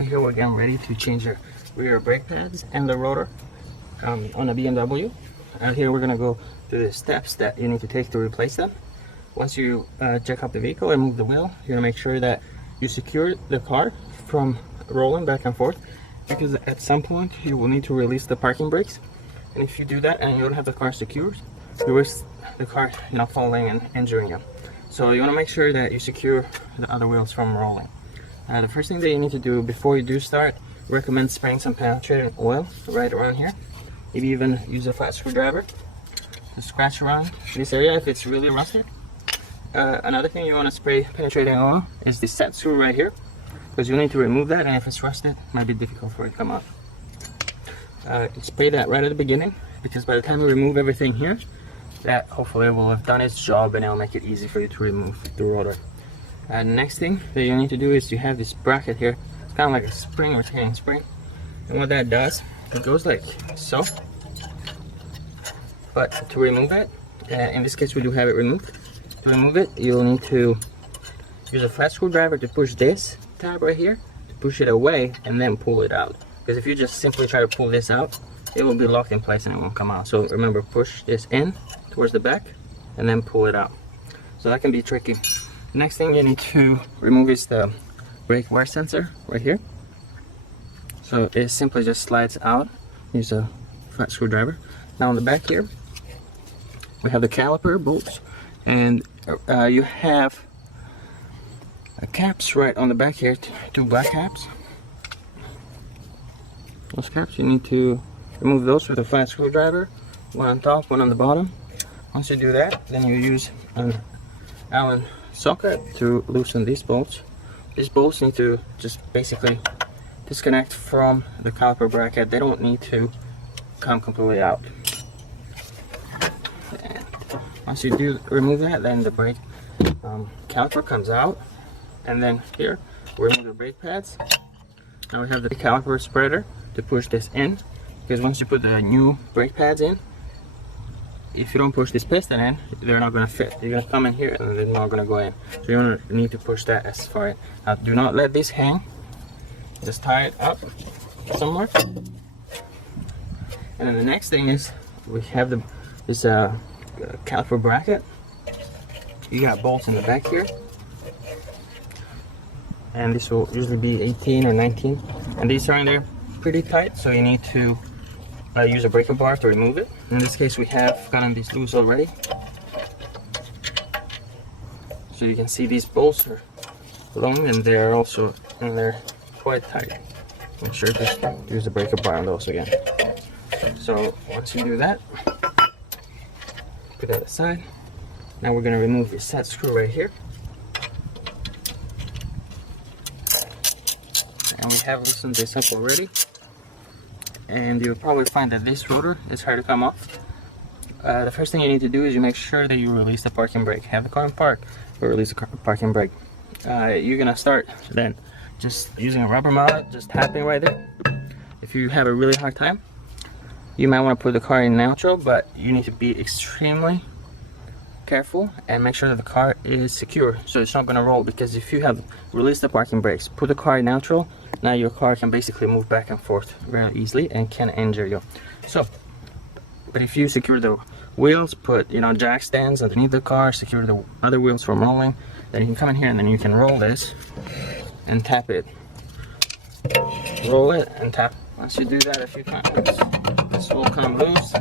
And here we're getting ready to change the rear brake pads and the rotor on a BMW. And here we're gonna go through the steps that you need to take to replace them. Once you check out the vehicle and move the wheel, you're gonna make sure that you secure the car from rolling back and forth, because at some point you will need to release the parking brakes. And if you do that and you don't have the car secured, you risk the car, falling and injuring you. So you want to make sure that you secure the other wheels from rolling. The first thing that you need to do before you do start, recommend spraying some penetrating oil right around here. Maybe even use a flat screwdriver to scratch around this area if it's really rusted. Another thing you want to spray penetrating oil is the set screw right here, because you need to remove that, and if it's rusted, it might be difficult for it to come out. Spray that right at the beginning, because by the time you remove everything here, that hopefully will have done its job and it'll make it easy for you to remove the rotor. Next thing that you need to do is you have this bracket here. It's kind of like a spring, retaining spring, and what that does, it goes like so. But to remove it, in this case we do have it removed. To remove it, you'll need to use a flat screwdriver to push this tab right here, to push it away and then pull it out. Because if you just simply try to pull this out, it will be locked in place and it won't come out. So remember, push this in towards the back and then pull it out. So that can be tricky. The next thing you need to remove is the brake wear sensor right here. So it simply just slides out. Use a flat screwdriver. Now on the back here, we have the caliper bolts, and you have caps right on the back here, two black caps. Those caps, you need to remove those with a flat screwdriver, one on top, one on the bottom. Once you do that, then you use an Allen socket to loosen these bolts. These bolts need to just basically disconnect from the caliper bracket. They don't need to come completely out. And once you do remove that, then the brake caliper comes out, and then here we remove the brake pads. Now we have the caliper spreader to push this in, because once you put the new brake pads in, if you don't push this piston in, they're not going to fit. You're going to come in here and they're not going to go in. So you need to push that as far in. Now do not let this hang. Just tie it up somewhere. And then the next thing is we have this caliper bracket. You got bolts in the back here, and this will usually be 18 or 19, and these are in there pretty tight, so you need to use a breaker bar to remove it. In this case, we have gotten these loose already, so you can see these bolts are long and they're also quite tight. Make sure to use the breaker bar on those again. So once you do that, put that aside. Now we're going to remove the set screw right here. And we have loosened this up already. And you'll probably find that this rotor is hard to come off. The first thing you need to do is you make sure that you release the parking brake. Have the car in park, but release the parking brake. You're going to start then just using a rubber mallet, just tapping right there. If you have a really hard time, you might want to put the car in neutral, but you need to be extremely careful and make sure that the car is secure, so it's not going to roll. Because if you have released the parking brakes, put the car in neutral, now your car can basically move back and forth very easily and can injure you. So, but if you secure the wheels, put jack stands underneath the car, secure the other wheels from rolling, then you can come in here and then you can roll this and tap it. Roll it and tap. Once you do that a few times, this will come loose